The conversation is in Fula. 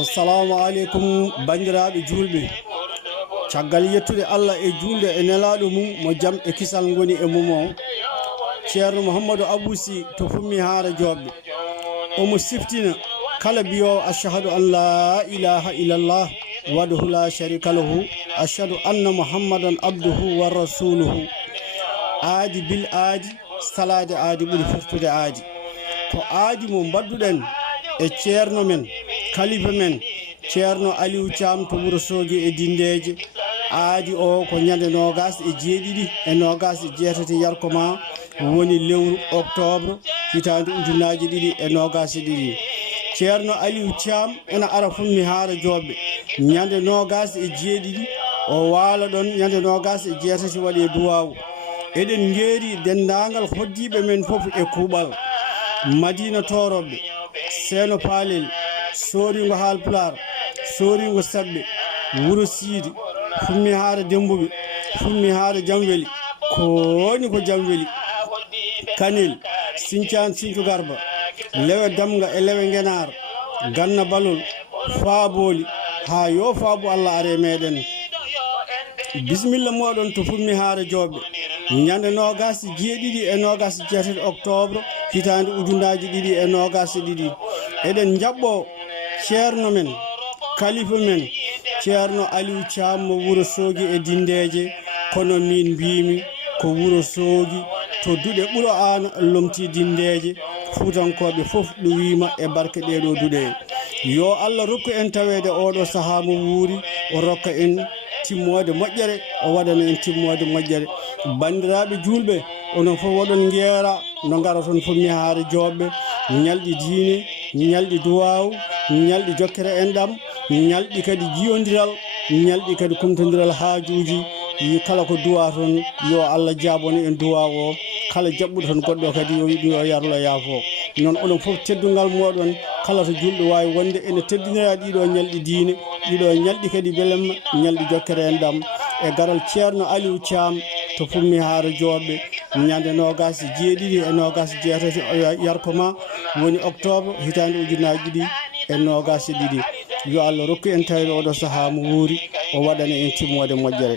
Assalamu alaikum bandiraɓe julɓe. Caggal yettude Allah e julde e nelaɗo mum mo jam e kisal ngoni e mum o Ceerno Mouhamadou Abou Sy to fummi haara joɓɓe omo siftina kala biyowo ashhadu an la ilaha illallah wahdahu la sharika lahu ashhadu anna muhammadan abduhu wa rasuluhu aadi bil aadi salade aadi ɓuri foftude aadi ko aadi mo badduɗen e ceerno men kalifa men Ceerno Aliou Thiam to Wourossogui e Dindeje aadi o ko ñande nogas e jeeɗiɗi e nogas e jeetati yarkoma woni lewru octobre hitande ujunaji ɗiɗi e nogas e ɗiɗi Ceerno Aliou Thiam ena ara fummi haara joɓɓe ñande nogas e jeeɗiɗi o waala ɗon ñande nogas e jeetati waɗi e duwawu eɗen jeeri dendagal hoddiɓe men foof e kuuɓal Madina Toroɓe Seeno Palel Soringo Halpular Soringo Sabɓe Wuro Siidi fummi haara Dembuɓe fummi haara Jamweli ko woni ko Jamweli Kanel Sinthiane Sinthiou Garba Lewe Damga e Lewe Ngenar Ganna Balol Faaboli ha yo faabu Allah are meɗen bisimilla moɗon to fummi haara joɓɓe ñande nogas jeeɗiɗi e nogas jeetati octobre hitande ujunaji ɗiɗi e nogas ɗiɗi eɗen jaɓɓo ceerno men kalifa men Ceerno Aliou Thiam mo Wourossogui e Dindeje kono min mbimi ko Wourossogui to duɗe ɓuuro an lomti Dindeje fuutankoɓe fof ɗo wima e barke ɗeɗo duɗe yo Allah rokku en tawede oɗo saaha mo wuuri o rokka en timmode moƴƴere o waɗana en timmode moƴƴere bandiraɓe julɓe onon fof waɗon jeera no gara toon fummi haare joɓɓe ñalɗi diine ñalɗi duwawu ñalɗi jokkere enɗam ñalɗi kadi jiyodiral ñalɗi kadi kumtodiral haajuji kala ko duwa toon yo Allah jabone en duwawo kala jaɓɓuɗo toon goɗɗo kadi yo yiɗi yo yarlo yaafo noon onon fof teddugal moɗon kala to julɗo wawi wonde ene teddinira ɗiɗo ñalɗi diine ɗiɗo ñalɗi kadi belemma ñalɗi jokkere enɗam e garal Ceerno Aliou Thiam to fummi haara joɓɓe ñande nogas jeeɗiɗi e nogas jeetati yarkoma woni octobre hitande ujunaji ɗiɗi e nogas ɗiɗi yo Allah rokku en tawde oɗo saaha mo wuuri o waɗana en timmode moƴƴere